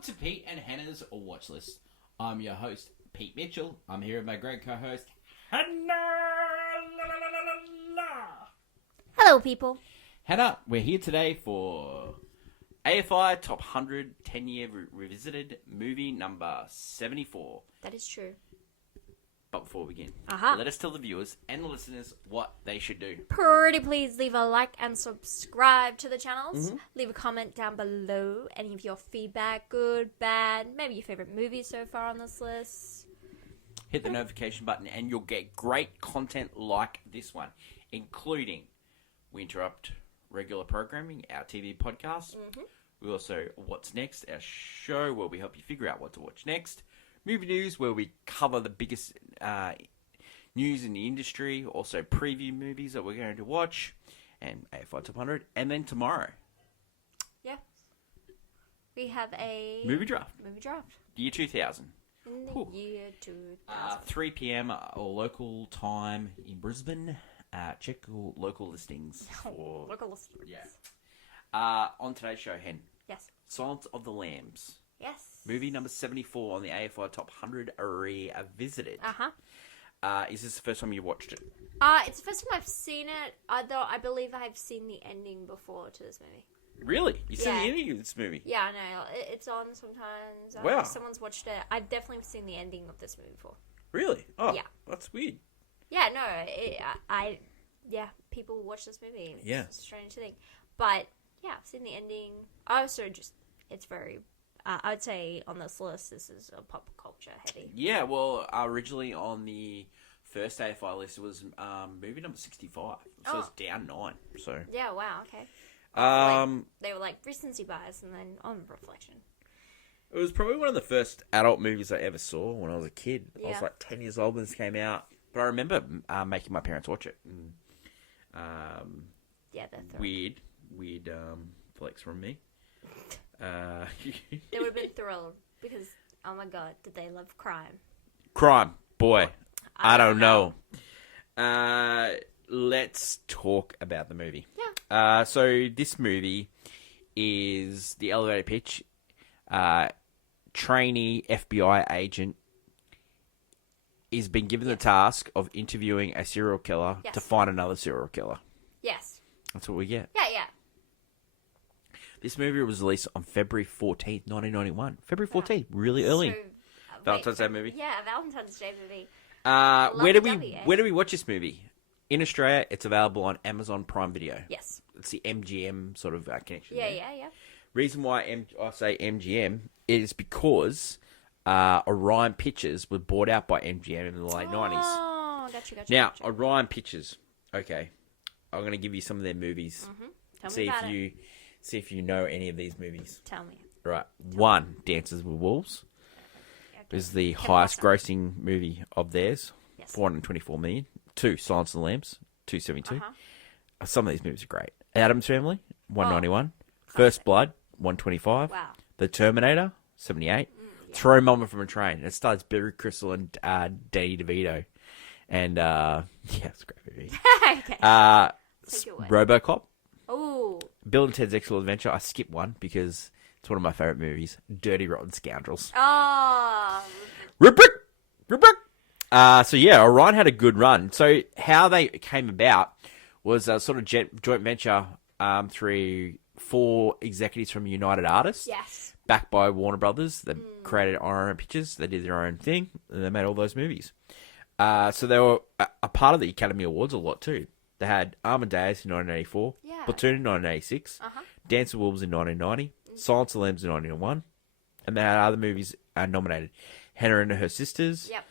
Welcome to Pete and Hannah's Watch List. I'm your host, Pete Mitchell. I'm here with my great co-host, Hannah. Hello, people. Hannah, we're here today for AFI Top 100 10-Year Revisited Movie number 74. That is true. But before we begin, Aha. let us tell the viewers and the listeners what they should do. Pretty please leave a like and subscribe to the channels. Leave a comment down below. Any of your feedback, good, bad, maybe your favorite movies so far on this list. Hit the notification button and you'll get great content like this one, including We Interrupt regular programming, our TV podcast. We also What's Next, our show where we help you figure out what to watch next. Movie News, where we cover the biggest news in the industry, also preview movies that we're going to watch, and AFI Top 100. And then tomorrow, Yeah. We have a Movie Draft, year 2000. In the year 2000. 3 p.m. Or local time in Brisbane. Check your local listings. For, Local listings. yeah. On today's show, Hen. Yes. Silence of the Lambs. Yes. Movie number 74 on the AFI Top 100 Revisited. Is this the first time you watched it? It's the first time I've seen it, although I believe I've seen the ending before to this movie. Really? You've seen the ending of this movie? Yeah, I know. It's on sometimes. Wow. Someone's watched it. I've definitely seen the ending of this movie before. Really? Oh, Yeah. That's weird. Yeah, no, people watch this movie. It's Yeah. a strange thing. But, yeah, I've seen the ending. Also, it's very, I would say on this list, this is a pop culture heavy. Yeah, well, originally on the first AFI list, it was movie number 65. So it's down 9. So Yeah, wow, okay. They were like recency bias and then on reflection. it was probably one of the first adult movies I ever saw when I was a kid. I was Yeah. like 10 years old when this came out. But I remember making my parents watch it. And, Yeah, they're weird flex from me. They would have been thrilled because, oh my god, did they love crime? Crime, boy. I don't know. know. Let's talk about the movie. Yeah. So this movie is the elevator pitch. Trainee FBI agent is been given the task of interviewing a serial killer to find another serial killer. Yes. That's what we get. Yeah. This movie was released on February 14th, 1991. February 14th, really early. Valentine's Day movie. Yeah, Valentine's Day movie. Where do we watch this movie? In Australia, it's available on Amazon Prime Video. Yes. It's the MGM sort of connection. Yeah. Reason why I say MGM is because Orion Pictures was bought out by MGM in the late 90s. Oh, gotcha. Now, Orion Pictures. Okay. I'm going to give you some of their movies. Tell me about it. See if you know any of these movies. Tell me. Right. One, Dances with Wolves. Okay. Is the highest grossing movie of theirs. Yes. 424 million. 2, Silence of the Lambs. 272. Some of these movies are great. Addams Family, 191. First Blood, 125. Wow. The Terminator, 78. Throw Mama from a Train. It stars Billy Crystal and Danny DeVito. And, yeah, it's a great movie. Okay. Take it away. RoboCop. Oh. Bill and Ted's Excellent Adventure. I skipped one because it's one of my favourite movies. Dirty Rotten Scoundrels. Oh. Rupert! So yeah, Orion had a good run. So how they came about was a sort of joint venture through 4 executives from United Artists. Yes. Backed by Warner Brothers. They created Orion Pictures. They did their own thing. And they made all those movies. So they were a part of the Academy Awards a lot too. They had Amadeus in 1984. Yeah. Platoon in 1986. Dance of Wolves in 1990. Silence of the Lambs in 1991. And they had other movies nominated. Hannah and Her Sisters. Yep.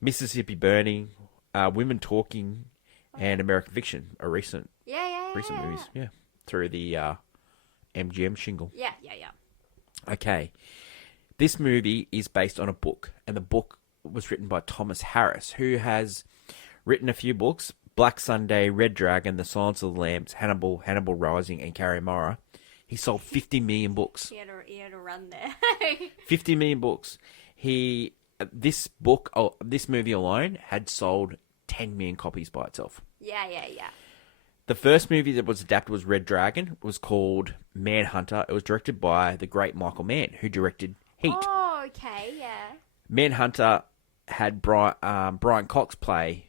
Mississippi Burning. Women Talking. And American Fiction. A recent movies. Yeah. Through the MGM shingle. Yeah. Okay. This movie is based on a book. And the book was written by Thomas Harris, who has written a few books. Black Sunday, Red Dragon, The Silence of the Lambs, Hannibal Rising, and Carrie Mara. He sold 50 million books. He had a run there. 50 million books. This movie alone had sold 10 million copies by itself. Yeah. The first movie that was adapted was Red Dragon. It was called Manhunter. It was directed by the great Michael Mann, who directed Heat. Oh, okay, yeah. Manhunter had Brian Cox play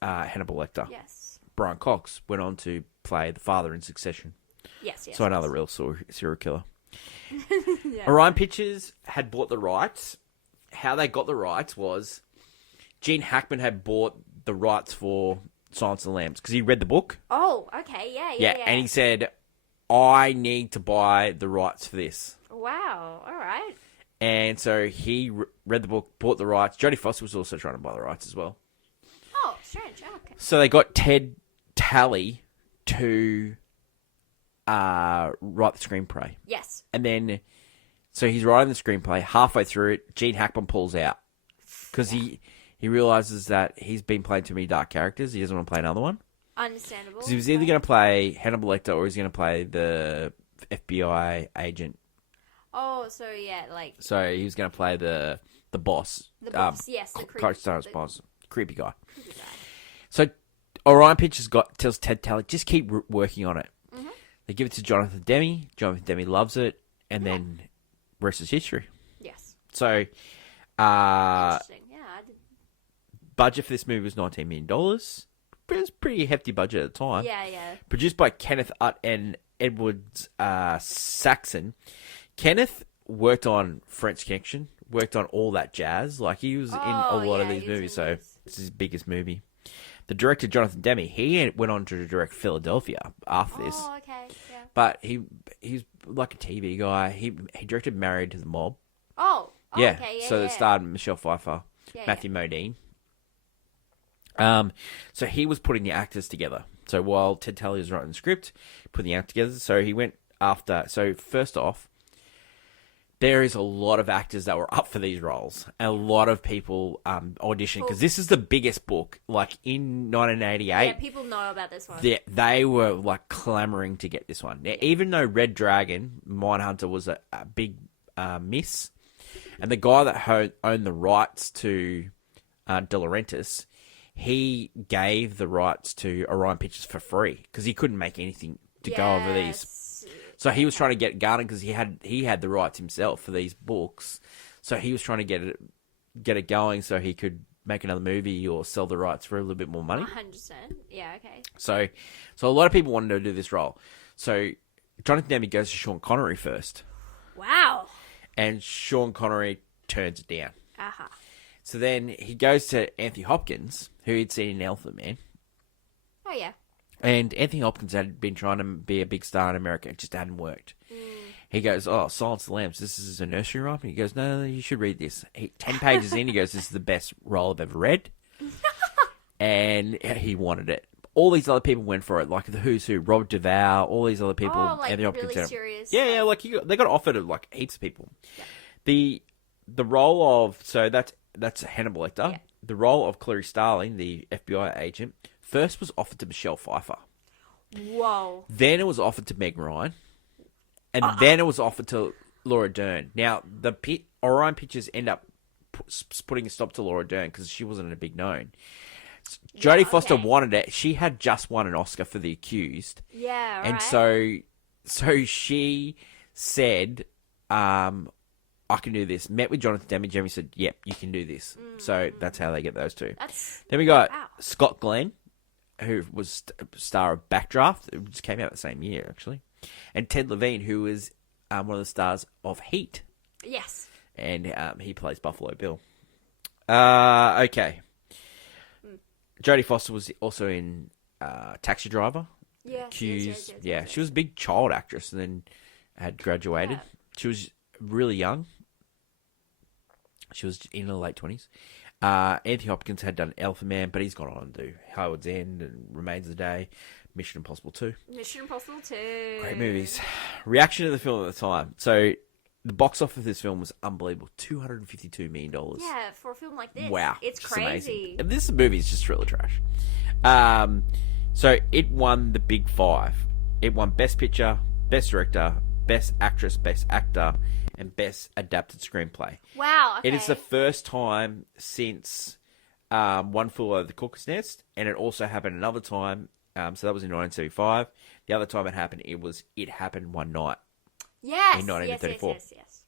Hannibal Lecter. Yes. Brian Cox went on to play the father in Succession. Yes, yes. So another real serial killer. Yeah. Orion Pictures had bought the rights. How they got the rights was Gene Hackman had bought the rights for Silence of the Lambs because he read the book. Oh, okay, yeah. And he said, I need to buy the rights for this. Wow, all right. And so he read the book, bought the rights. Jodie Foster was also trying to buy the rights as well. Oh, strange. Okay. So they got Ted Talley to write the screenplay. Yes. And then, so he's writing the screenplay. Halfway through it, Gene Hackman pulls out because he realizes that he's been playing too many dark characters. He doesn't want to play another one. Understandable. Because he was either going to play Hannibal Lecter or he's going to play the FBI agent. Oh, so yeah, like... So he was going to play the boss. The boss, yes. The Co-star's boss. Creepy guy. Creepy guy. So Orion Pictures tells Ted Talley, just keep working on it. Mm-hmm. They give it to Jonathan Demme. Jonathan Demme loves it. And then rest is history. Yes. So, Interesting. Yeah, I did... budget for this movie was $19 million. It was a pretty hefty budget at the time. Yeah. Produced by Kenneth Utt and Edward Saxon. Kenneth worked on French Connection, worked on all that jazz. Like, he was in a lot of these movies, so it's his biggest movie. The director, Jonathan Demme, he went on to direct Philadelphia after this. Oh, okay, yeah. But he's like a TV guy. He directed Married to the Mob. Oh, Yeah, okay, yeah, so it starred Michelle Pfeiffer, Matthew Modine. So he was putting the actors together. So while Ted Talley was writing the script, putting the act together, so he went after... So first off, there is a lot of actors that were up for these roles. And a lot of people auditioned, because this is the biggest book. Like, in 1988... Yeah, people know about this one. They were, like, clamoring to get this one. Now, even though Red Dragon, Mindhunter, was a big miss, and the guy that owned the rights to De Laurentiis, he gave the rights to Orion Pictures for free, because he couldn't make anything to go over these. So he was trying to get Garden because he had the rights himself for these books. So he was trying to get it going so he could make another movie or sell the rights for a little bit more money. 100%. Yeah, okay. So a lot of people wanted to do this role. So Jonathan Demme goes to Sean Connery first. Wow. And Sean Connery turns it down. Aha. So then he goes to Anthony Hopkins, who he'd seen in Elephant Man. Oh, yeah. And Anthony Hopkins had been trying to be a big star in America. It just hadn't worked. He goes, Silence of the Lambs, this is a nursery rhyme? And he goes, no, you should read this. 10 pages in, he goes, this is the best role I've ever read. And he wanted it. All these other people went for it, like the Who's Who, Robert Duvall, all these other people. Oh, like Anthony Hopkins really serious. Yeah, like they got offered it, like heaps of people. Yeah. The role of, so that's Hannibal Lecter. Yeah. The role of Clarice Starling, the FBI agent, first was offered to Michelle Pfeiffer. Whoa. Then it was offered to Meg Ryan. And then it was offered to Laura Dern. Now, Orion Pictures end up putting a stop to Laura Dern because she wasn't a big known. Jodie Foster wanted it. She had just won an Oscar for The Accused. Yeah, right. And so she said, I can do this. Met with Jonathan Demme. Jamie said, yep, you can do this. So that's how they get those two. Then we got Scott Glenn, who was star of Backdraft. It just came out the same year, actually. And Ted Levine, who was one of the stars of Heat. Yes. And he plays Buffalo Bill. Okay. Jodie Foster was also in Taxi Driver. Yeah. Accused. Yeah, she was a big child actress and then had graduated. Yeah. She was really young. She was in her late 20s. Anthony Hopkins had done Elephant Man, but he's gone on to do Howard's End and Remains of the Day, Mission Impossible 2. Mission Impossible 2. Great movies. Reaction to the film at the time. So, the box office of this film was unbelievable. $252 million. Yeah, for a film like this. Wow. It's crazy. Amazing. And this movie is just thriller trash. So, it won the big five. It won Best Picture, Best Director, Best Actress, Best Actor, and Best Adapted Screenplay. Wow, okay. It is the first time since One Flew Over the Cuckoo's Nest, and it also happened another time, so that was in 1975. The other time it happened, It Happened One Night. Yes, in 1934. yes. Yes.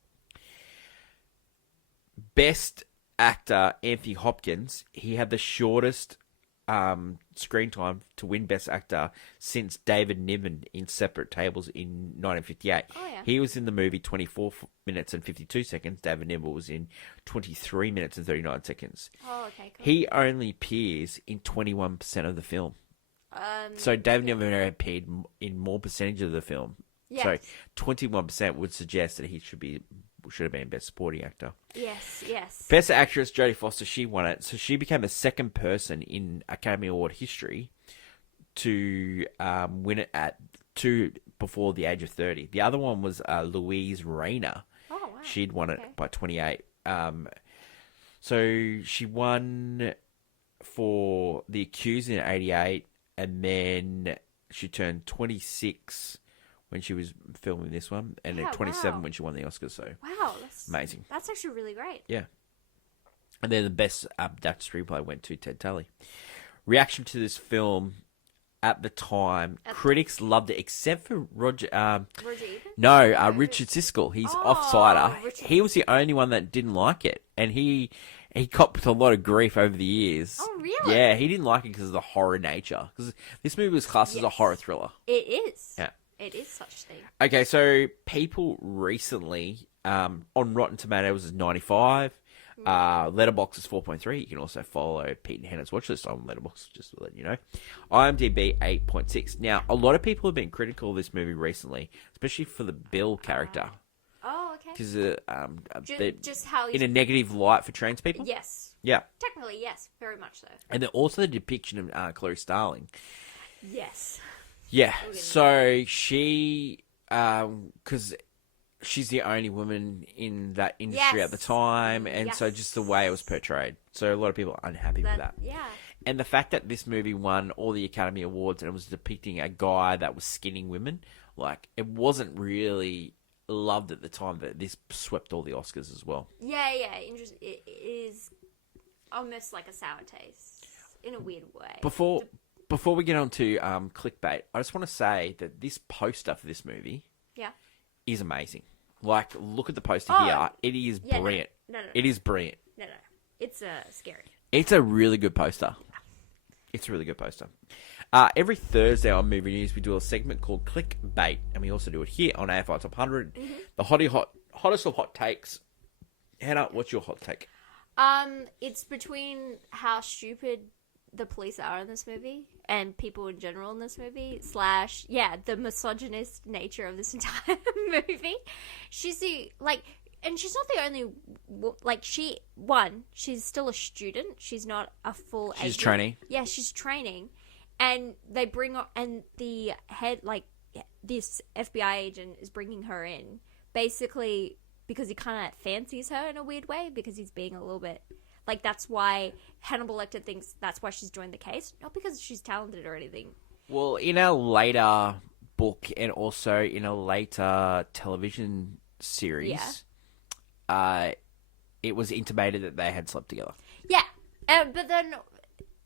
Best actor, Anthony Hopkins, he had the shortest screen time to win Best Actor since David Niven in Separate Tables in 1958. Oh, yeah. He was in the movie 24 minutes and 52 seconds. David Niven was in 23 minutes and 39 seconds. Oh, okay, cool. He only appears in 21% of the film. So David Niven appeared in more percentage of the film. Yes. So 21% would suggest that he should have been Best Supporting Actor. Yes. Best Actress, Jodie Foster, she won it. So she became the second person in Academy Award history to win it before the age of 30. The other one was Louise Rayner. Oh, wow. She'd won it by 28. So she won for The Accused in 88, and then she turned 26 when she was filming this one, and at 27 when she won the Oscars. So that's amazing. That's actually really great. Yeah. And then the best adapted screenplay went to Ted Tully. Reaction to this film at the time, critics loved it, except for Roger Ebert? No, Richard Siskel. He's Offsider. He was the only one that didn't like it, and he copped a lot of grief over the years. Oh, really? Yeah, he didn't like it because of the horror nature. Because this movie was classed as a horror thriller. It is. Yeah. It is such a thing. Okay, so people recently, on Rotten Tomatoes is 95, Letterboxd is 4.3. You can also follow Pete and Hannah's Watchlist on Letterboxd, just to let you know. IMDb 8.6. Now, a lot of people have been critical of this movie recently, especially for the Bill character. Oh, okay. Because just how in a negative light for trans people. Yes. Yeah. Technically, yes. Very much so. And then also the depiction of Clarice Starling. Yes. Yeah, so she, because she's the only woman in that industry at the time, and so just the way it was portrayed. So a lot of people are unhappy with that. Yeah. And the fact that this movie won all the Academy Awards and it was depicting a guy that was skinning women, like, it wasn't really loved at the time, but this swept all the Oscars as well. Yeah. Interesting. It is almost like a sour taste in a weird way. Before we get on to clickbait, I just want to say that this poster for this movie is amazing. Like, look at the poster here. It is brilliant. No. It is brilliant. No. It's scary. It's a really good poster. It's a really good poster. Every Thursday on Movie News, we do a segment called Clickbait, and we also do it here on AFI Top 100. Mm-hmm. The hottest of hot takes. Hannah, what's your hot take? It's between how stupid the police are in this movie and people in general in this movie / the misogynist nature of this entire movie. She's and she's not the only, she's still a student. She's not a full agent. She's training. Yeah, she's training. And they bring her, and the head, this FBI agent is bringing her in basically because he kind of fancies her in a weird way because he's being a little bit, that's why Hannibal Lecter thinks that's why she's joined the case. Not because she's talented or anything. Well, in a later book and also in a later television series, it was intimated that they had slept together. Yeah. But then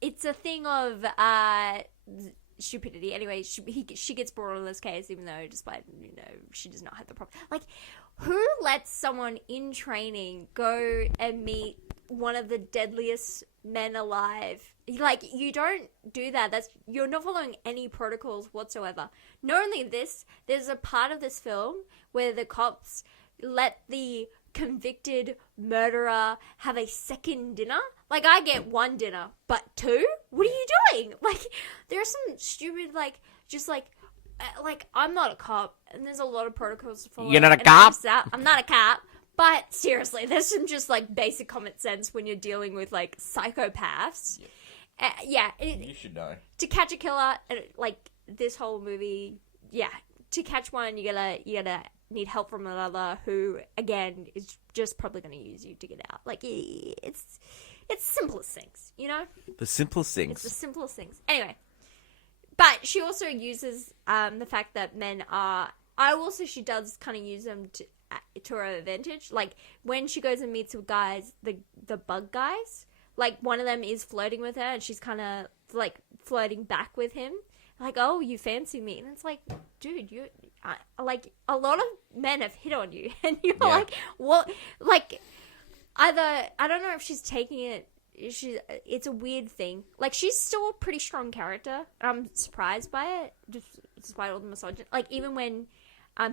it's a thing of stupidity. Anyway, she gets brought on this case even though despite, she does not have the problem. Who lets someone in training go and meet one of the deadliest men alive? You don't do that. You're not following any protocols whatsoever. Not only this, there's a part of this film where the cops let the convicted murderer have a second dinner. I get one dinner, but two? What are you doing? There's some stupid, I'm not a cop, and there's a lot of protocols to follow. You're not a cop? I'm not a cop. But seriously, there's some just basic common sense when you're dealing with psychopaths. You should know. To catch a killer, this whole movie, to catch one, you gotta need help from another who, again, is just probably gonna use you to get out. It's simplest things, The simplest things. It's the simplest things. Anyway, but she also uses the fact that men are. She does kind of use them to her advantage. When she goes and meets with guys, the bug guys, one of them is flirting with her and she's kind of flirting back with him. Oh, you fancy me. And it's dude, a lot of men have hit on you and you're what? either I don't know if she's taking it. It's a weird thing. Like, she's still a pretty strong character. I'm surprised by it, despite all the misogyny. Like, even when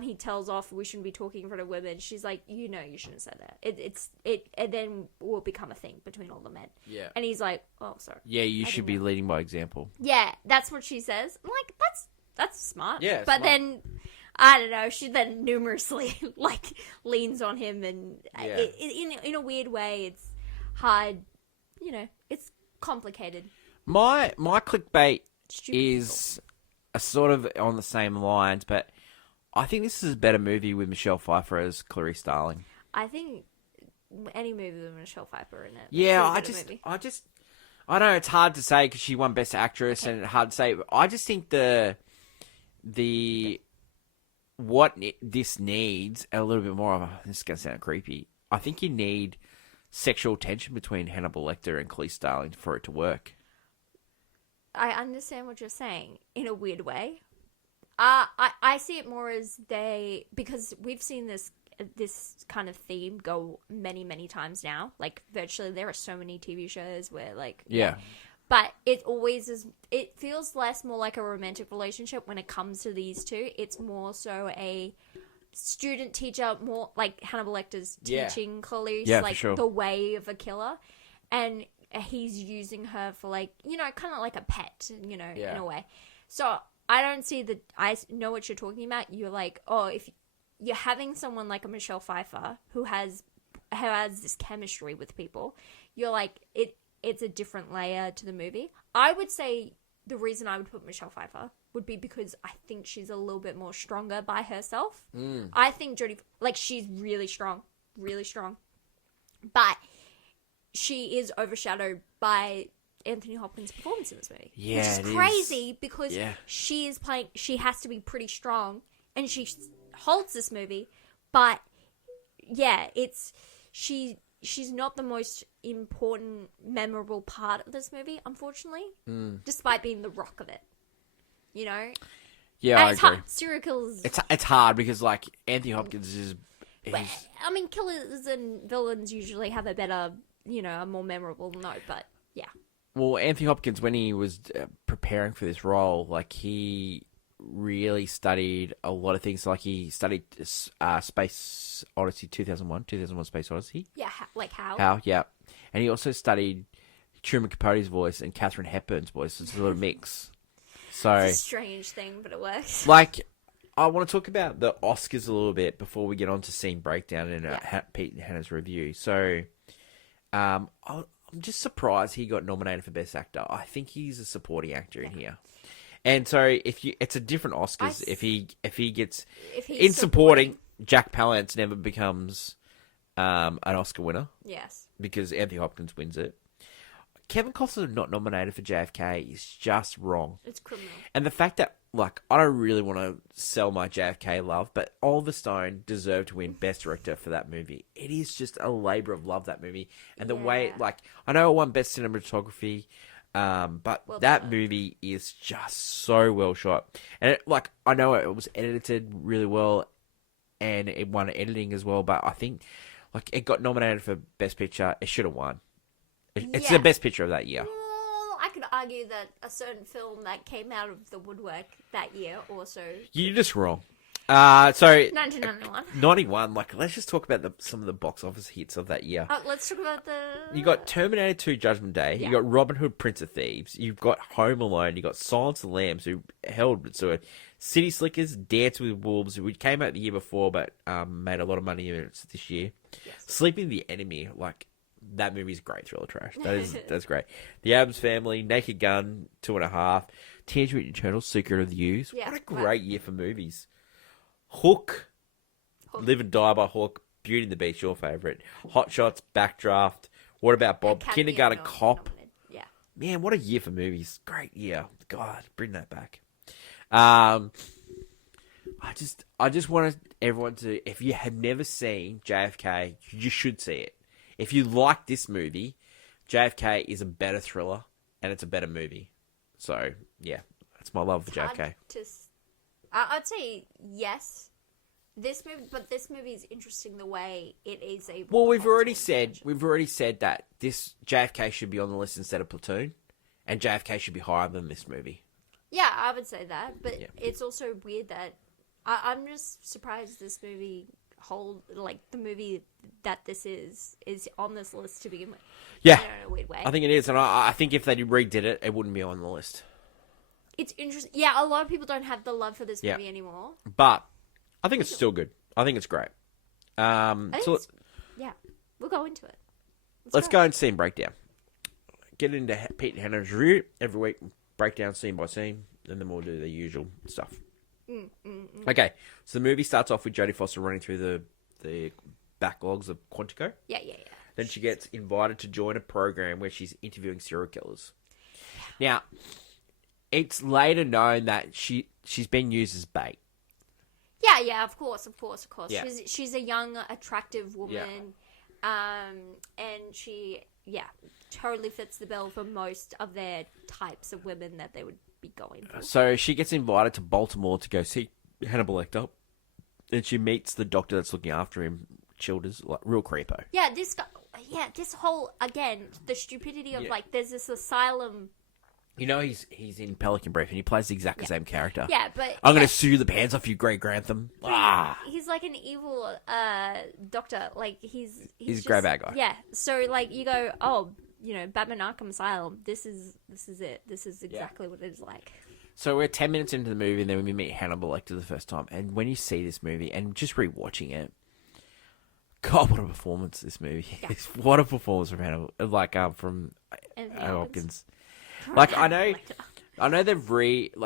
he tells off we shouldn't be talking in front of women, she's like, you shouldn't say that. It then will become a thing between all the men. Yeah. And he's like, oh, sorry. Yeah, you should be leading by example. Yeah, that's what she says. I'm like, that's smart. Yeah, but smart. then I don't know. She then numerously like leans on him, and in a weird way, it's hard. It's complicated. My clickbait Stupid is a sort of on the same lines, but I think this is a better movie with Michelle Pfeiffer as Clarice Starling. I think any movie with Michelle Pfeiffer in it. Yeah, I don't know. It's hard to say because she won Best Actress, and it's hard to say. I just think this needs a little bit more of a. This is gonna sound creepy. I think you need sexual tension between Hannibal Lecter and Clarice Starling for it to work. I understand what you're saying in a weird way. I see it more as because we've seen this kind of theme go many, many times now. Like, virtually there are so many TV shows where but it always is. It feels more like a romantic relationship when it comes to these two. It's more so a student teacher, more like Hannibal Lecter's teaching Clarice the way of a killer, and he's using her for kind of like a pet, in a way. So I don't see I know what you're talking about. You're like, oh, if you're having someone like a Michelle Pfeiffer who has this chemistry with people, you're like, it's a different layer to the movie. I would say the reason I would put Michelle Pfeiffer would be because I think she's a little bit more stronger by herself. I think Jodie, she's really strong, but she is overshadowed by Anthony Hopkins' performance in this movie, which is crazy because she is playing. She has to be pretty strong, and she holds this movie. But she's not the most important, memorable part of this movie, unfortunately, despite being the rock of it. Yeah, and I it's agree. hard. Serial killers. It's hard because Anthony Hopkins is. I mean, killers and villains usually have a better, a more memorable note. But yeah. Well, Anthony Hopkins, when he was preparing for this role, he really studied a lot of things. He studied Space Odyssey 2001 Space Odyssey. Yeah, How. How, yeah. And he also studied Truman Capote's voice and Katharine Hepburn's voice. It's a little mix. So it's a strange thing, but it works. I want to talk about the Oscars a little bit before we get on to scene breakdown in Pete and Hannah's review. So, I'm just surprised he got nominated for Best Actor. I think he's a supporting actor in here. And so it's a different Oscars if he gets in supporting. Jack Palance never becomes an Oscar winner. Yes, because Anthony Hopkins wins it. Kevin Costner not nominated for JFK is just wrong. It's criminal. And the fact that I don't really want to sell my JFK love, but Oliver Stone deserved to win Best Director for that movie. It is just a labor of love, that movie, and the way I know it won Best Cinematography. But that movie is just so well shot. And I know it was edited really well and it won editing as well, but I think it got nominated for Best Picture. It should have won. It's the best picture of that year. Well, I could argue that a certain film that came out of the woodwork that year also... You're just wrong. 1991. 91, let's just talk about some of the box office hits of that year. Let's talk about You got Terminator 2 Judgment Day, you got Robin Hood Prince of Thieves, you've got Home Alone, you got Silence of the Lambs, who held City Slickers, Dance with Wolves, which came out the year before but made a lot of money this year. Yes. Sleeping the Enemy, that movie's great thriller trash. That's great. The Addams Family, Naked Gun, 2.5, Teenage Mutant Ninja Turtles, Secret of the Ooze. What a great year for movies. Hook, Live and Die by Hook, Beauty and the Beast, your favourite. Hot Shots, Backdraft, What About Bob, Kindergarten Cop. Yeah. Man, what a year for movies. Great year. God, bring that back. I just want everyone to, if you have never seen JFK, you should see it. If you like this movie, JFK is a better thriller and it's a better movie. So, yeah, that's my love for JFK. I'd say yes, this movie is interesting the way it is able. Well, to we've hold already to said attention. that this JFK should be on the list instead of Platoon, and JFK should be higher than this movie. Yeah, I would say that, but Yeah. it's also weird that I'm just surprised this movie the movie that this is on this list to begin with. Yeah, In a weird way. I think it is, and I think if they redid it, it wouldn't be on the list. It's interesting. Yeah, a lot of people don't have the love for this Yeah. movie anymore. But I think it's still good. I think it's great. Yeah, we'll go into it. Let's go and scene breakdown. Get into Pete and Hannah's review every week. Breakdown scene by scene, and then we'll do the usual stuff. Okay, so the movie starts off with Jodie Foster running through the backlogs of Quantico. Yeah. Then she gets invited to join a program where she's interviewing serial killers. Now, it's later known that she's been used as bait. Yeah, of course. Yeah. She's a young, attractive woman, and she totally fits the bill for most of their types of women that they would be going for. So she gets invited to Baltimore to go see Hannibal Lecter, and she meets the doctor that's looking after him. Childers, like real creepo. Yeah, this guy. Yeah, this whole again the stupidity of there's this asylum. You know he's in Pelican Brief and he plays the exact same character. Yeah, but I'm gonna sue the pants off you, Grey Grantham. He's like an evil doctor. Like he's a grey bad guy. Yeah. So like you go, oh, Batman Arkham Asylum. This is it. This is exactly what it is like. So we're 10 minutes into the movie and then we meet Hannibal Lecter the first time. And when you see this movie and just rewatching it, God, what a performance this movie is. What a performance from Hannibal. Like, from Hopkins. Like, I know they've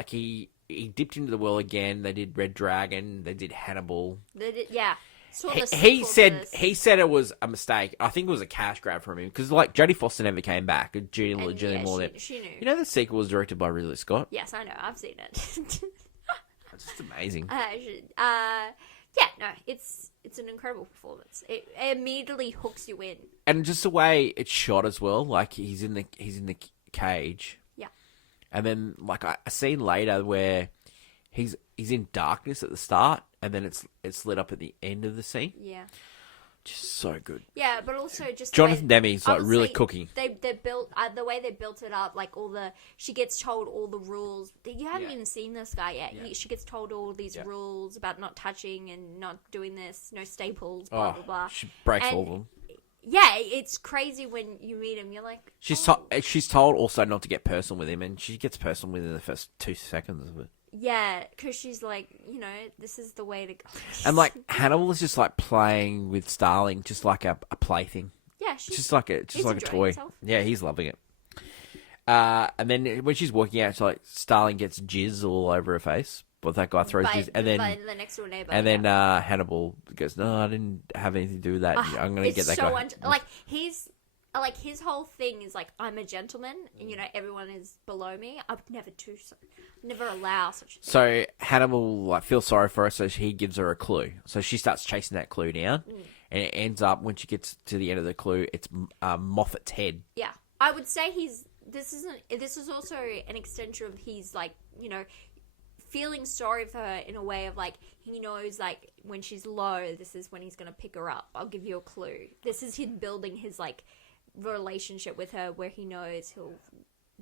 he dipped into the well again. They did Red Dragon. They did Hannibal. They did, yeah. He said it was a mistake. I think it was a cash grab from him because Jodie Foster never came back. Julie Moore. She knew. You know the sequel was directed by Ridley Scott. Yes, I know. I've seen it. It's just amazing. It's an incredible performance. It immediately hooks you in. And just the way it's shot as well, like he's in the cage. Yeah. And then a scene later where he's in darkness at the start and then it's lit up at the end of the scene. Yeah. Just so good. Yeah, but also just Jonathan Demme's really cooking. They built the way they built it up, like she gets told all the rules. You haven't even seen this guy yet. Yeah. She gets told all these rules about not touching and not doing this, no staples, blah blah blah. She breaks all of them. Yeah, it's crazy when you meet him. You're like, she's told also not to get personal with him, and she gets personal within the first 2 seconds of it. Yeah, because she's like, this is the way to go. And Hannibal is just playing with Starling, just like a plaything. Yeah, just like a toy. Himself. Yeah, he's loving it. And then when she's walking out, Starling gets jizz all over her face, but that guy throws jizz, and then the next door neighbor. And then Hannibal goes, "No, I didn't have anything to do with that. I'm going to get that guy." His whole thing is I'm a gentleman, and everyone is below me. I would never allow such a thing. So Hannibal feels sorry for her, so he gives her a clue. So she starts chasing that clue down, and it ends up when she gets to the end of the clue, it's Moffat's head. Yeah, I would say This is also an extension of he's feeling sorry for her in a way of he knows when she's low, this is when he's gonna pick her up. I'll give you a clue. This is him building his relationship with her where he knows he'll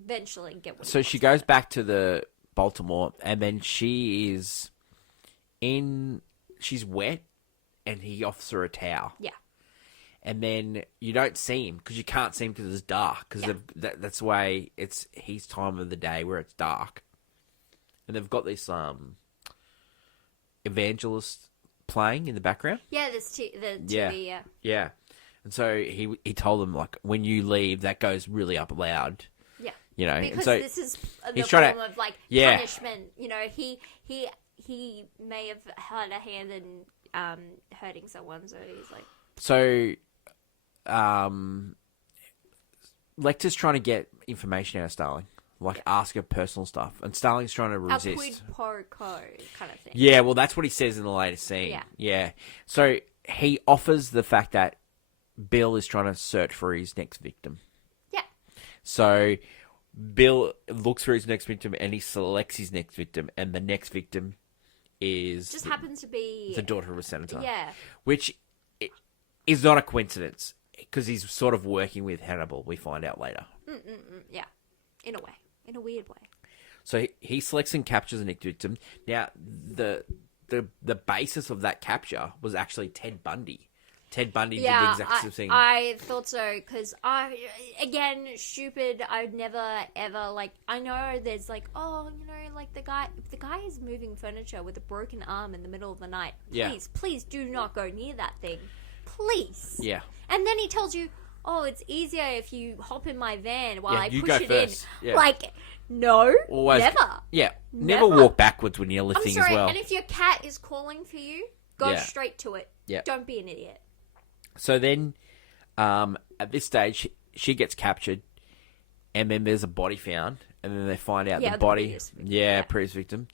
eventually get what he So wants she goes back to the Baltimore and then she's wet and he offers her a towel. Yeah. And then you don't see him because you can't see him because it's dark. Because that's the way it's his time of the day where it's dark. And they've got this evangelist playing in the background. Yeah, the TV, yeah. Yeah. And so he told them, when you leave, that goes really up loud. Yeah. Because so this is the he's form trying to, of, punishment. He may have had a hand in hurting someone, so he's like... So... Lecter's trying to get information out of Starling, ask her personal stuff, and Starling's trying to resist. A quid pro quo kind of thing. Yeah, well, that's what he says in the latest scene. Yeah. So he offers the fact that Bill is trying to search for his next victim. Yeah. So Bill looks for his next victim, and he selects his next victim, and the next victim is Just happens to be the daughter of a senator. Yeah. Which is not a coincidence, because he's sort of working with Hannibal, we find out later. Yeah. In a way. In a weird way. So he selects and captures a nick victim. Now, the basis of that capture was actually Ted Bundy. Ted Bundy did the exact same thing. I thought so, because again, stupid, I'd never, ever, like, I know there's, like, oh, you know, like, if the guy is moving furniture with a broken arm in the middle of the night, please do not go near that thing. Please. Yeah. And then he tells you, oh, it's easier if you hop in my van while I you push go it first. in. Yeah. Like, no, Always, never. Yeah, Never. never walk backwards when you're I'm lifting sorry, as well. and if your cat is calling for you, go Yeah. straight to it. Yeah. Don't be an idiot. So then, at this stage, she gets captured, and then there's a body found, and then they find out the body, previous victim, previous victim,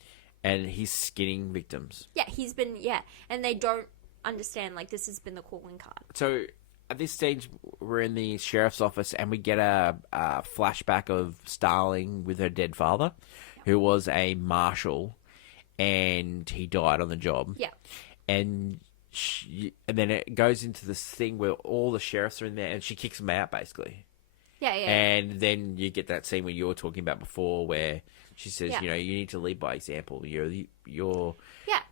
and he's skinning victims. Yeah, and they don't understand, like, this has been the calling card. So at this stage, we're in the sheriff's office, and we get a flashback of Starling with her dead father, who was a marshal, and he died on the job. Yeah. And then it goes into this thing where all the sheriffs are in there, and she kicks them out, basically. Yeah. And then you get that scene where you were talking about before, where she says, you know, you need to lead by example. You're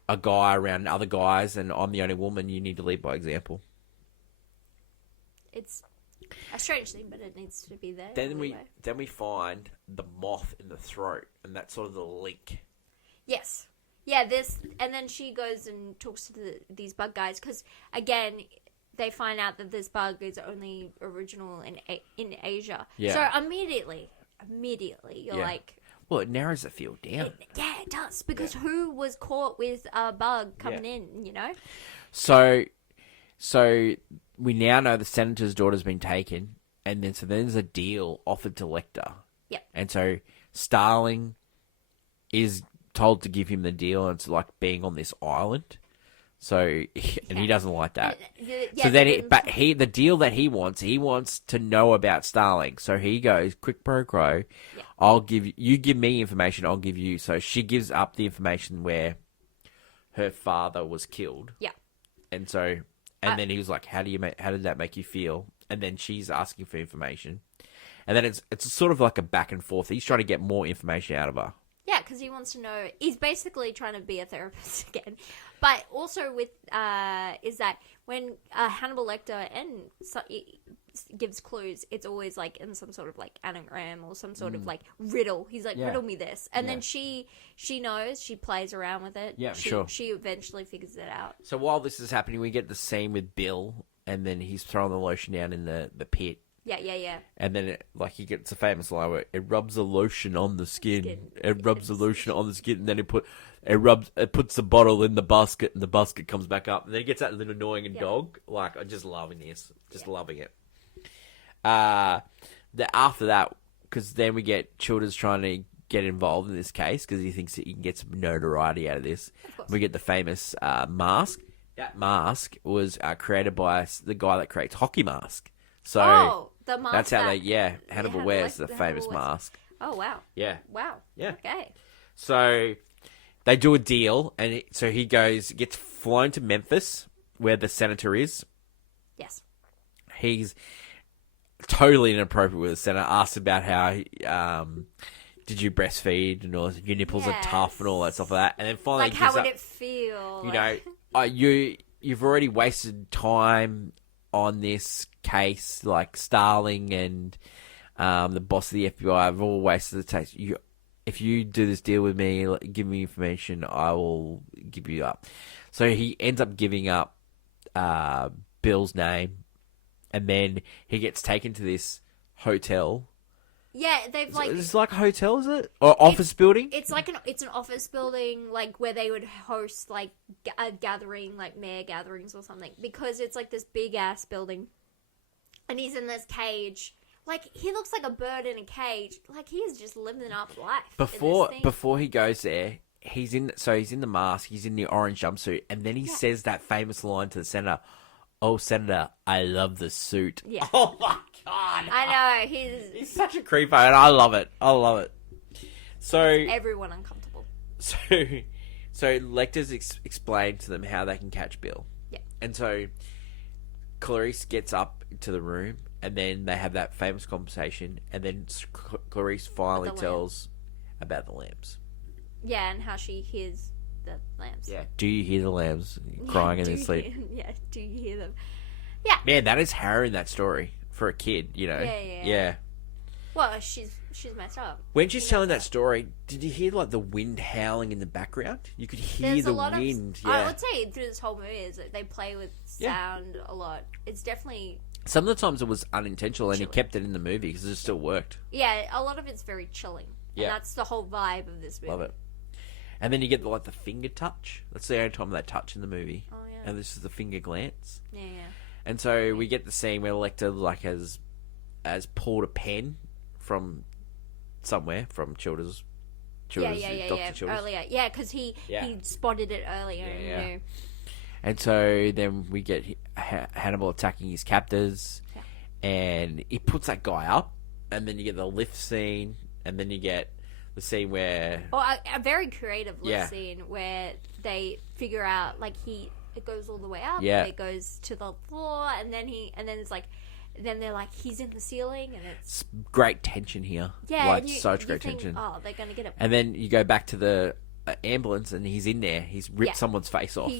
a guy around other guys, and I'm the only woman. You need to lead by example. It's a strange thing, but it needs to be there. Then we find the moth in the throat, and that's sort of the link. Yes. Yeah, and then she goes and talks to these bug guys, because, again, they find out that this bug is only original in Asia. Yeah. So immediately, you're like... Well, it narrows the field down. It does, because who was caught with a bug coming in, you know? So we now know the senator's daughter's been taken, and then there's a deal offered to Lecter. Yep. And so Starling is told to give him the deal, and it's like being on this island. So, and he doesn't like that. So then, the deal that he wants to know about Starling. So he goes, quick pro quo, you give me information, I'll give you. So she gives up the information where her father was killed. Yeah. And so, then he was like, how did that make you feel? And then she's asking for information. And then it's sort of like a back and forth. He's trying to get more information out of her. Yeah, because he wants to know. He's basically trying to be a therapist again. But also with is that when Hannibal Lecter gives clues, it's always like in some sort of like anagram or some sort of like riddle. He's like, riddle me this, and then she knows. She plays around with it. Yeah, sure. She eventually figures it out. So while this is happening, we get the scene with Bill, and then he's throwing the lotion down in the pit. Yeah. And then, he gets a famous line where it rubs the lotion on the skin. It rubs the lotion on the skin, and then it puts the bottle in the basket, and the basket comes back up. And then it gets that little annoying dog. Like, I'm just loving this. Just loving it. After that, because then we get Childers trying to get involved in this case, because he thinks that he can get some notoriety out of this. We get the famous mask. That mask was created by the guy that creates Hockey Mask. So the mask that's how Hannibal wears the famous mask. Oh, wow. Yeah. Wow. Yeah. Okay. So they do a deal, and so he gets flown to Memphis, where the senator is. Yes. He's totally inappropriate with the senator, asks about how, did you breastfeed, and all this, your nipples are tough, and all that stuff like that. And then finally, like, how would it feel? You know, you've already wasted time on this case, like Starling and the boss of the FBI have all wasted the taste. If you do this deal with me, give me information, I will give you up. So he ends up giving up Bill's name, and then he gets taken to this hotel. Yeah, they've It's like a hotel, is it? Or office building? It's like it's an office building, like where they would host like a gathering, like mayor gatherings or something, because it's like this big ass building, and he's in this cage. Like, he looks like a bird in a cage. Like, he is just living up life. Before he goes there, he's in the mask, he's in the orange jumpsuit, and then he says that famous line to the senator, "Oh, Senator, I love the suit." Yeah. Oh my God. I know, he's such a creepo, and I love it. So everyone uncomfortable. So So Lecter's explained to them how they can catch Bill. Yeah. And so Clarice gets up to the room, and then they have that famous conversation, and then Clarice finally the tells about the lambs. Yeah, and how she hears the lambs. Yeah. Do you hear the lambs crying in their sleep? Yeah, do you hear them? Man, that is harrowing, that story, for a kid, you know? Yeah. Well, she's messed up. When she's telling that story, did you hear, like, the wind howling in the background? You could hear There's the a lot wind. of, I would say through this whole movie is that they play with sound a lot. It's definitely... Some of the times it was unintentional, and he Chilling. kept it in the movie because it still worked. Yeah, a lot of it's very chilling. Yeah. And that's the whole vibe of this movie. Love it. And then you get, like, the finger touch. That's the only time they touch in the movie. Oh, yeah. And this is the finger glance. Yeah. And so we get the scene where Lecter, like, has pulled a pen from somewhere, from Childers. Dr. Childers. Earlier. Yeah, because he spotted it earlier and knew. And so then we get Hannibal attacking his captors, and he puts that guy up, and then you get the lift scene, and then you get the scene where... Or a very creative lift scene where they figure out, like, it goes all the way up, and it goes to the floor, and then it's like... Then they're like, he's in the ceiling, and it's great tension here. Yeah, like, and such great tension. Oh, they're gonna get it. And then you go back to the ambulance, and he's in there. He's ripped someone's face off.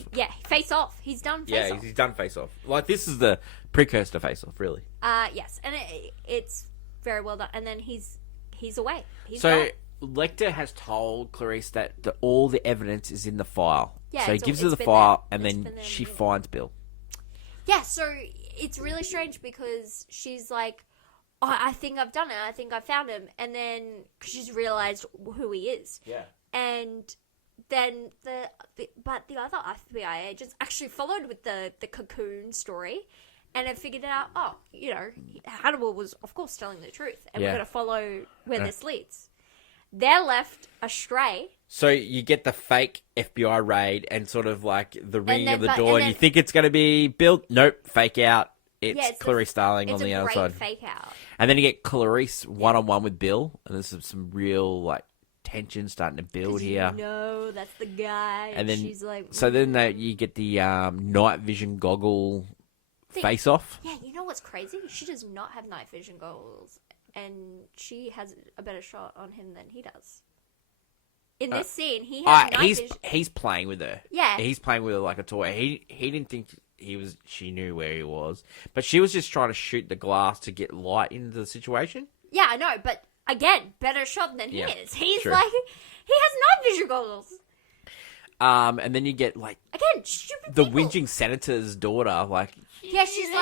Face off. He's done face off. Yeah, he's done face off. Like, this is the precursor to face off, really. Yes, and it's very well done. And then he's away. He's so gone. Lecter has told Clarice that all the evidence is in the file. Yeah, so he gives her the file, and then there she finds Bill. Yeah, so it's really strange because she's like, oh, I think I've done it. I think I found him. And then cause she's realized who he is. Yeah. And then the other FBI agents actually followed with the cocoon story and have figured out, oh, you know, Hannibal was, of course, telling the truth. And we're going to follow where this leads. They're left astray. So you get the fake FBI raid and sort of like the ringing of the door, and you think it's going to be Bill. Nope, fake out. It's Clarice Starling on the outside. It's a great fake out. And then you get Clarice one-on-one with Bill, and there's some real, like, tension starting to build here. No, that's the guy. And then she's like... So then you get the night vision goggle face-off. Yeah, you know what's crazy? She does not have night vision goggles, and she has a better shot on him than he does. In this scene, he has night vision. He's playing with her. Yeah. He's playing with her like a toy. He didn't think she knew where he was. But she was just trying to shoot the glass to get light into the situation. Yeah, I know, but again, better shot than he is. He's true. like, he has night vision goggles. And then you get, like, again, stupid the people. Whinging senator's daughter, like... Yeah, she's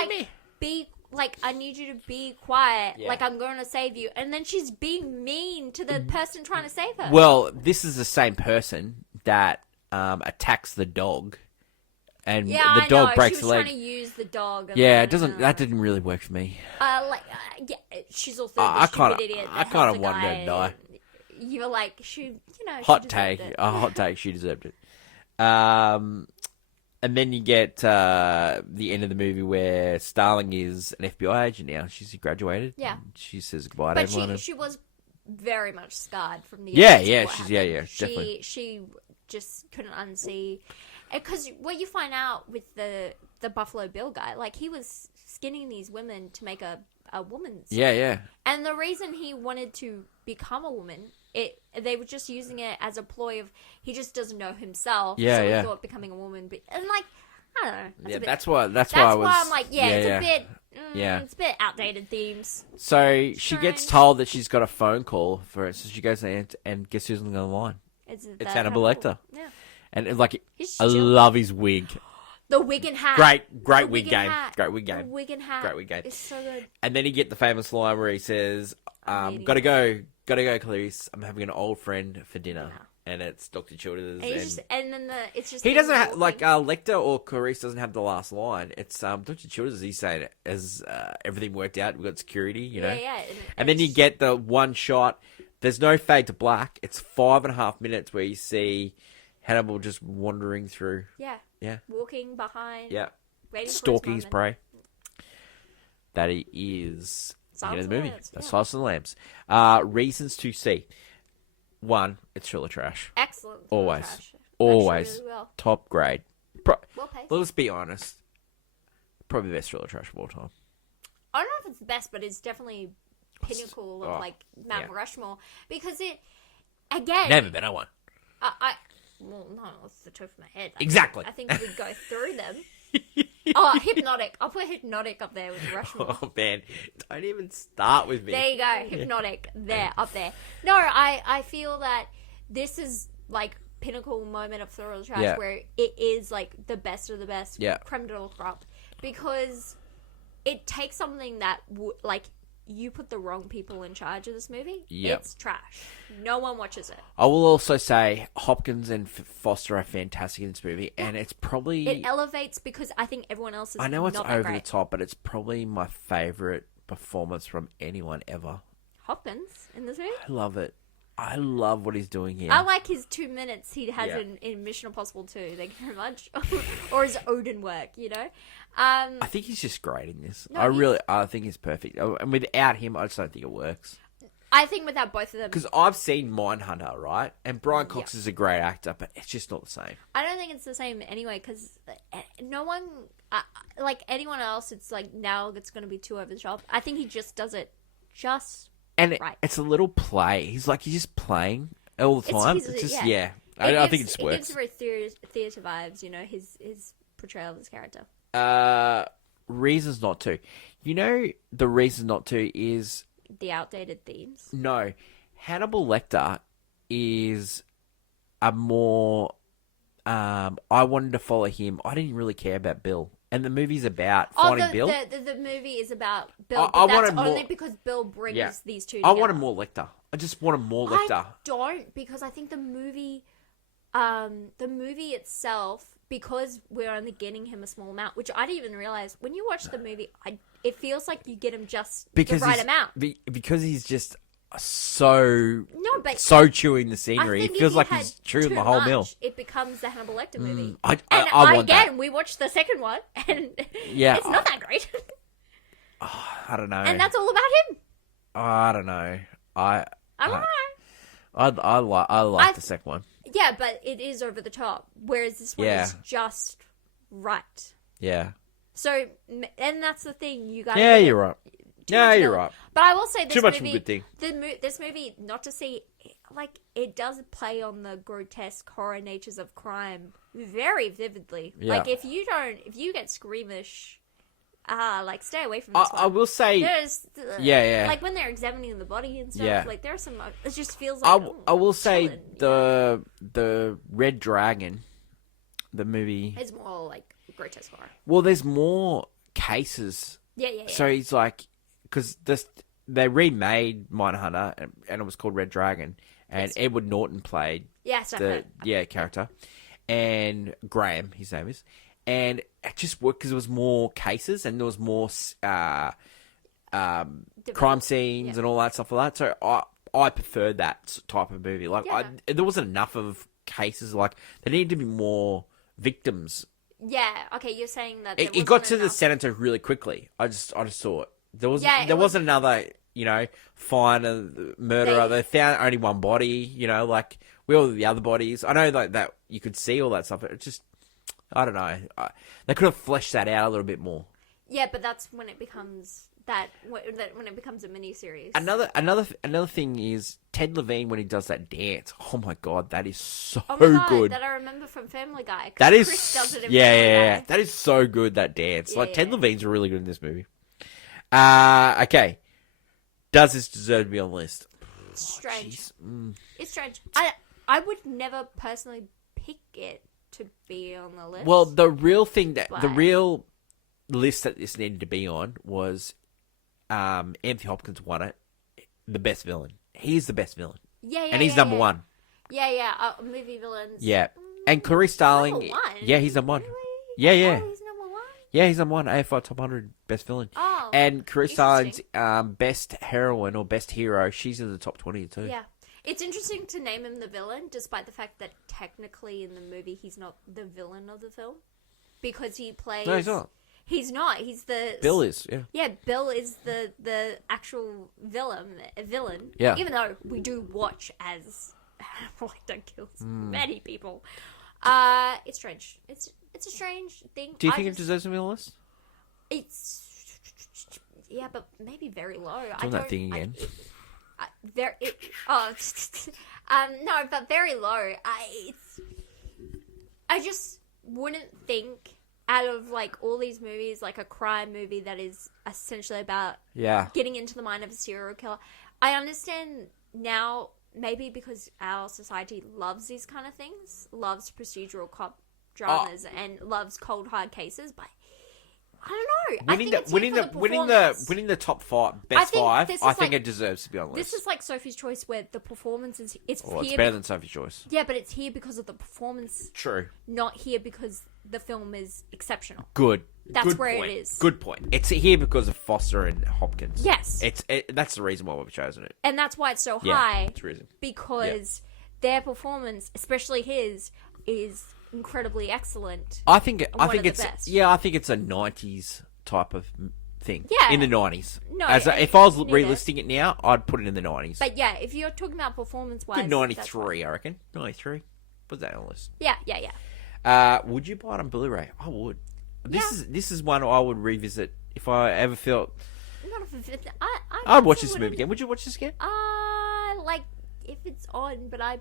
like, I need you to be quiet. Yeah. Like, I'm going to save you. And then she's being mean to the person trying to save her. Well, this is the same person that attacks the dog. And the dog breaks the leg. She was trying to use the dog. That didn't really work for me. She's also the stupid idiot. I kind of wanted her to die. You were like, hot take. A hot take. She deserved it. And then you get the end of the movie where Starling is an FBI agent now. She's graduated. Yeah. She says goodbye to everyone. But she was very much scarred from the definitely. She just couldn't unsee. Because what you find out with the Buffalo Bill guy, like, he was skinning these women to make a woman's. Yeah. And the reason he wanted to become a woman, they were just using it as a ploy of he just doesn't know himself. So he thought becoming a woman, and like, I don't know. That's why I'm like, it's a bit. It's a bit outdated themes. So she gets told that she's got a phone call for it, so she goes there and guess who's on the line? It's Hannibal Lecter. Yeah. And like, I love his wig. The wig and hat. Great wig game. Great wig game. Wig and hat. Great wig game. It's so good. And then you get the famous line where he says, gotta go, Clarice. I'm having an old friend for dinner. And it's Dr. Childers. It's just he doesn't have, like, Lecter or Clarice doesn't have the last line. It's Dr. Childers. He's saying it as everything worked out. We've got security, you know. Yeah. And then you get the one shot. There's no fade to black. It's 5.5 minutes where you see Hannibal just wandering through. Yeah. Walking behind. Yeah. Stalking his prey. That he is the end of the movie. That's Silence of the Lambs. Reasons to see. One, it's thriller trash. Excellent. Always. Trash. Always really well. top grade. Well paced. Let's be honest. Probably the best thriller trash of all time. I don't know if it's the best, but it's definitely pinnacle of like Mount Rushmore because it again. Never better one. Well, no, it's the top of my head. Exactly. I think we'd go through them. Oh, Hypnotic. I'll put Hypnotic up there with Rushmore. Oh man, don't even start with me. There you go, Hypnotic. There, up there. No, I feel that this is like pinnacle moment of thriller trash where it is like the best of the best, creme de la crop, because it takes something that like you put the wrong people in charge of this movie. It's trash. No one watches it. I will also say Hopkins and Foster are fantastic in this movie, and it's probably it elevates because I think everyone else is. I know it's not over great. the top, but it's probably my favorite performance from anyone ever. Hopkins in this movie. I love it. I love what he's doing here. I like his 2 minutes he has in Mission Impossible 2. Thank you very much. Or his Odin work, you know. I think he's just great in this. No, I think he's perfect. And without him, I just don't think it works. I think without both of them, Because I've seen Mindhunter, right? And Brian Cox is a great actor, but it's just not the same. I don't think it's the same anyway. Because no one, like anyone else, it's like now it's going to be too over the top. I think he just does it And right. it's a little play. He's just playing all the time. It's just I think it just works. It gives very theatre vibes. You know, his portrayal of his character. Reasons not to. You know, the reason not to is The outdated themes. no. Hannibal Lecter is a more. I wanted to follow him. I didn't really care about Bill, and the movie's about finding Bill. The movie is about Bill. I But that's wanted only more- because Bill brings these two. I Together. wanted more Lecter. I just wanted more Lecter. I don't, because I think the movie itself, because we're only getting him a small amount, which I didn't even realize. When you watch the movie, it feels like you get him just the right amount. Because he's just so chewing the scenery. It feels like he's chewing the whole meal. It becomes the Hannibal Lecter movie. I want that. We watched the second one, and it's not that great. I don't know. And that's all about him. I don't know. I don't know. I like the second one. Yeah, but it is over the top, whereas this one is just right. Yeah. So, and that's the thing. You guys. Yeah, you're right. Yeah, you're right. But I will say this too much movie, of a good thing. This movie, not to see, like, it does play on the grotesque horror natures of crime very vividly. Yeah. Like, if you get squeamish, like, stay away from this one. I will say, there's, yeah. like when they're examining the body and stuff. Yeah. Like, there's some. It just feels like. I will say chilling, the Red Dragon, the movie. It's more like grotesque horror. Well, there's more cases. Yeah. So he's like, because they remade Mindhunter and it was called Red Dragon, and Edward Norton played the character, and Graham, his name is, and it just worked because there was more cases and there was more crime scenes and all that stuff like that. So I preferred that type of movie. Like there wasn't enough of cases. Like there needed to be more victims. Yeah. Okay, you're saying that it got to the senator really quickly. I just thought. There wasn't another, find a murderer. They found only one body, like where all the other bodies. I know that you could see all that stuff. It just, I don't know. They could have fleshed that out a little bit more. Yeah, but that's when it becomes when it becomes a mini-series. Another thing is Ted Levine when he does that dance. Oh my god, that is so good. That I remember from Family Guy. That is, Chris does it in yeah. That is so good. That dance, Ted Levine's really good in this movie. Okay. Does this deserve to be on the list? It's strange. It's strange. I would never personally pick it to be on the list. Well, the real list that this needed to be on was Anthony Hopkins won it. The best villain. He's the best villain. Yeah. And he's number one. Yeah. Movie villains. Yeah. And Clarice Starling. Number one? Yeah, he's number one. Really? Yeah. Oh, he's number one? Yeah, he's number one. AFI Top 100 Best Villain. Oh, and Clarice Starling's Best Heroine or Best Hero, she's in the top 20 too. Yeah. It's interesting to name him the villain, despite the fact that technically in the movie he's not the villain of the film. Because he plays... No, he's not. He's not. He's the... Bill is, yeah. Yeah, Bill is the actual villain. Yeah. Even though we do watch as... Lecter kills many people. It's strange. It's a strange thing. Do you think it deserves to be on the list? It's but maybe very low. Doing that thing again. No, but very low. I just wouldn't think out of like all these movies, like a crime movie that is essentially about getting into the mind of a serial killer. I understand now, maybe because our society loves these kind of things, loves procedural cop dramas and loves cold hard cases, but I don't know. Winning the top five, best five. I think it deserves to be on the list. This is like Sophie's Choice, where the performance is it's better than Sophie's Choice. Yeah, but it's here because of the performance. True. Not here because the film is exceptional. Good. That's Good where point. it is. Good point. It's here because of Foster and Hopkins. Yes. That's the reason why we've chosen it. And that's why it's so Yeah, high. it's the reason. Because their performance, especially his, is incredibly excellent. I think it's best. I think it's a 90s type of thing. Yeah. In the 90s. No, if I was relisting it now, I'd put it in the 90s. But yeah, if you're talking about performance-wise... Good 93, I reckon. 93. Put that on the list. Yeah. Would you buy it on Blu-ray? I would. This is one I would revisit if I ever felt... I'd watch this movie again. Would you watch this again? Like, if it's on, but I'm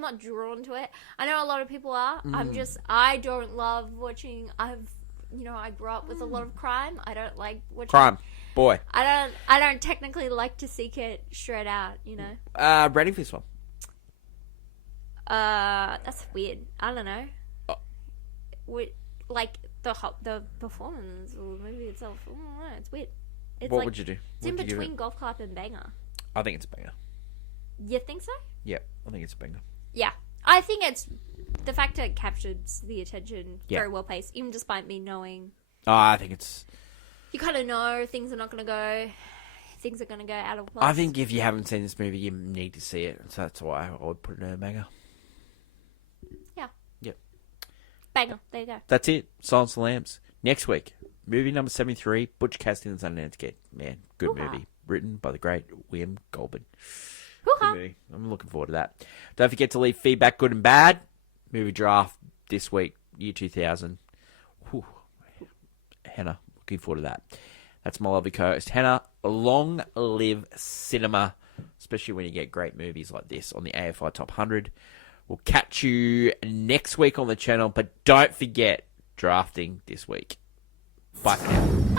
not drawn to it. I know a lot of people are. I don't love watching... I grew up with a lot of crime. I don't like watching crime. Boy. I don't technically like to seek it straight out, Ready for this one? That's weird. I don't know. Like the performance or the movie itself. I don't know. It's weird. It's what would you do? It's in between Golf Clap and Banger. I think it's a banger. You think so? Yeah, I think it's a banger. Yeah. I think it's the fact that it captures the attention very well placed, even despite me knowing. Oh, I think it's... You kind of know things are not going to go... Things are going to go out of place. I think if you haven't seen this movie, you need to see it. So that's why I would put it in a banger. Yeah. Yep. Banger. There you go. That's it. Silence of the Lambs. Next week, movie number 73, Butch Cassidy and the Sundance Kid. Man, good movie. Written by the great William Goldman. Good movie. I'm looking forward to that. Don't forget to leave feedback, good and bad. Movie draft this week, year 2000. Whew. Hannah, looking forward to that. That's my lovely co-host, Hannah. Long live cinema, especially when you get great movies like this on the AFI Top 100. We'll catch you next week on the channel, but don't forget drafting this week. Bye for now.